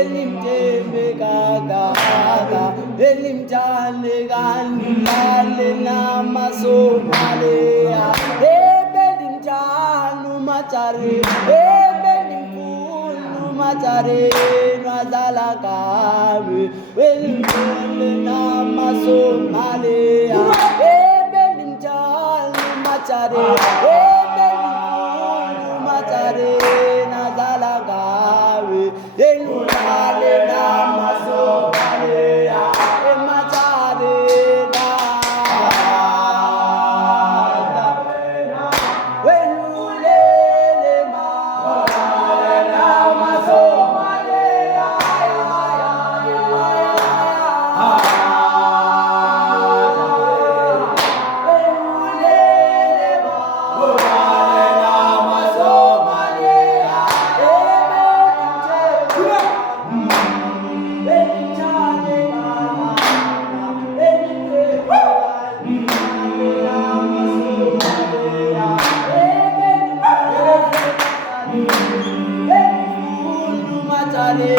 elimthembe kangaka, elimthande kanilale namasomaleya, ebelimthanda umatshare, ebelimfuna umatshare nwazala kabe, elimthembe namasomaleya, ebelimthanda umatshare, ebelimfuna umatshare nwazala kabe, elulale namasomaleya, ematshare na welulele namasomaleya, Matare